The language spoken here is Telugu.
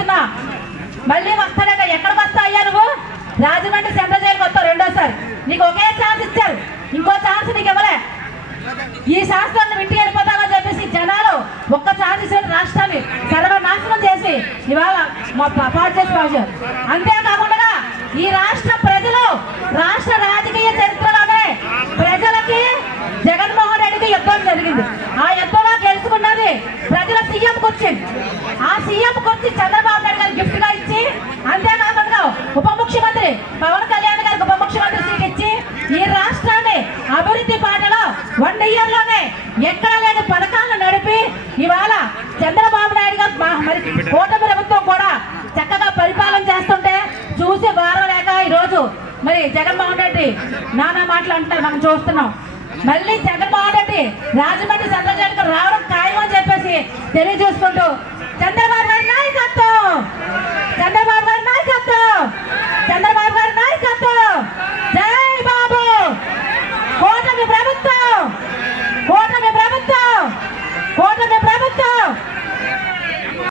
చెప్తున్నా మళ్ళీ వస్తాడట ఎక్కడికి వస్తా అయ్యా నువ్వు? రాజమండ్రి సెంట్రల్ జైలుకి వస్తావు రెండోసారి. నీకు ఒకే ఛాన్స్ ఇచ్చారు. ఇంకో ఛాన్స్ నీకు ఇవ్వలే. ఈ శాస్త్రాన్ని వింటి వెళ్ళిపోతామని చెప్పేసి జనాలు ఒక్క ఛాన్స్ ఇచ్చిన రాష్ట్రాన్ని సర్వనాశనం చేసి. ఇవాళ మా పాటు చేసి పాడారు అంతేకాకుండా ఈ రాష్ట్ర ప్రజలు రాష్ట్ర రాజకీయ చరిత్రలోనే ప్రజలకి జగన్మోహన్ రెడ్డికి యుద్ధం జరిగింది. ఆ యుద్ధంలో గెలుచుకున్నది ప్రజల సీఎం వచ్చింది. ఆ సీఎం వచ్చి చంద్రబాబు గారు గిఫ్ట్గా ఇచ్చి అంతేకాకుండా ఉప ముఖ్యమంత్రి పవన్ కళ్యాణ్ గారికి ఉప ముఖ్యమంత్రి సీట్ ఇచ్చి ఈ రాష్ట్రాన్ని అభివృద్ధి పాటలో వన్ ఇయర్లోనే ఎక్కడ లేని పథకాలను నడిపి ఇవాళ చంద్రబాబు నాయుడు గారు కోట మరి కూటమి ప్రభుత్వం కూడా చక్కగా పరిపాలన చేస్తుంటే చూసి లేక ఈ రోజు మరి జగన్మోహన్ రెడ్డి నానా మాటలు అంటారు మనం చూస్తున్నాం. మళ్ళీ జగన్మోహన్ రెడ్డి రాజమండ్రి సెంట్రల్ జైలుకు రావడం ఖాయం అని చెప్పేసి తెలియజేసుకుంటూ